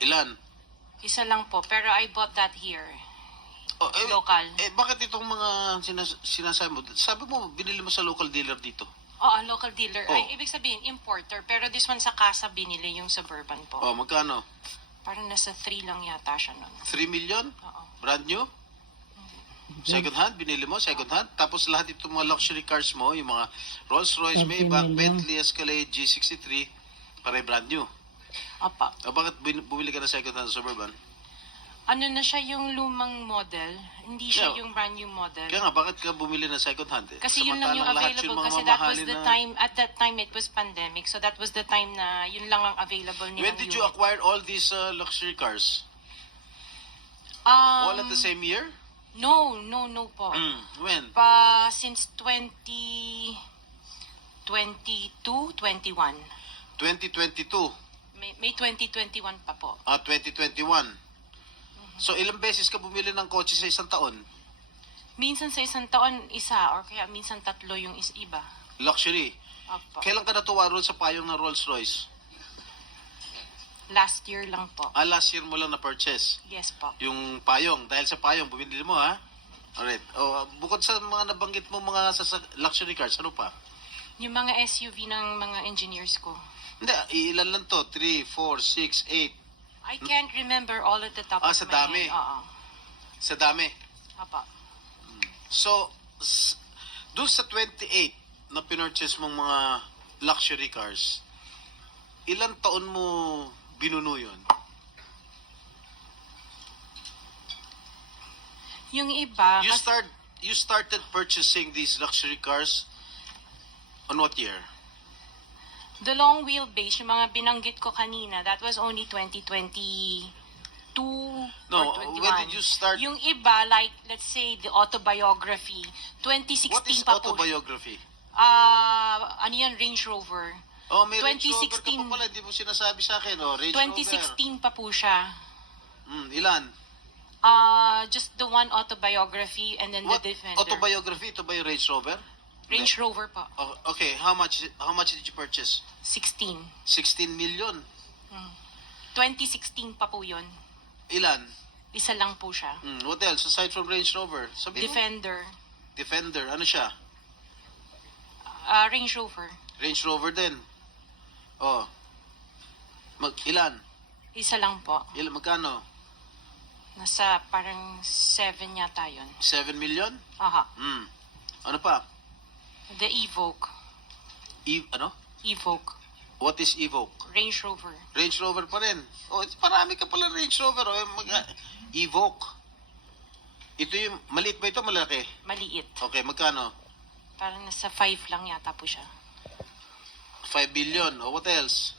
Ilan? Isa lang po, pero I bought that here. Local. Bakit itong mga sinasabi mo? Sabi mo, binili mo sa local dealer dito. Oo, local dealer. Oh. Ay, ibig sabihin, importer. Pero this one sa casa binili yung Suburban po. Magkano? Parang nasa 3 lang yata siya nun. 3 million? Oo. Brand new? Second hand? Binili mo? Second hand? Tapos lahat itong mga luxury cars mo, yung mga Rolls Royce, 13 Maybach, million. Bentley, Escalade, G63, pare brand new. Apa. Bakit bumili ka na second hand Suburban? Ano na siya yung lumang model? Hindi siya Yeah. yung brand new model. Kaya nga, bakit ka bumili ng second hand? Kasi yun lang yung Samantalang lahat available. mga Kasi that was mamahalin the na- time, at that time it was pandemic. So that was the time na yun lang ang available nilang When did you unit. acquire all these luxury cars? All at the same year? No po. When? Since 2022, 21. 2022. May 2021 pa po. 2021. So, ilang beses ka bumili ng kotse sa isang taon? Minsan sa isang taon, isa, or kaya minsan tatlo yung iba. Luxury. Opo. Kailan ka natuwa roon sa payong ng Rolls Royce? Last year lang po. Last year mo lang na-purchase. Yes po. Yung payong. Dahil sa payong, bumili mo, ha? Alright. Bukod sa mga nabanggit mo mga luxury cars, ano pa? Yung mga SUV ng mga engineers ko. Hindi, ilan lang to? 3, 4, 6, 8. I can't remember all at the top of Sa my dami. head. Oo. Sa dami. Apa. So, doon sa 28 na pinurchase mong mga luxury cars, ilang taon mo binuno yun? Yung iba, You started purchasing these luxury cars on what year? the long wheelbase, yung mga binanggit ko kanina, that was only 2022 No, or 21. when did you start? Yung iba, like, let's say, the autobiography, 2016 What is pa po. autobiography? Ano yan, Range Rover. May Range Rover ka 2016 pa pala, hindi mo sinasabi sa akin. Range 2016 pa po siya. Rover. Ilan? Just the one autobiography and then What? the Defender. Autobiography? Ito ba yung Range Rover? Range Rover pa. Okay, how much did you purchase? 16. 16 million. 2016 pa po yun. Ilan? Isa lang po siya. What else aside from Range Rover? Sabi mo? Defender. Defender. Ano siya? Range Rover. Range Rover din. Ilan? Isa lang po. Magkano? Nasa parang 7 yata yun. 7 million? Aha. Ano pa? The Evoque. Ano? Evoque. What is Evoque? Range Rover. Range Rover pa rin. Marami ka pala Range Rover. Evoque. Ito yung, maliit ba ito? Malaki? Maliit. Okay, magkano? Parang nasa 5 lang yata po siya. 5 billion. What else?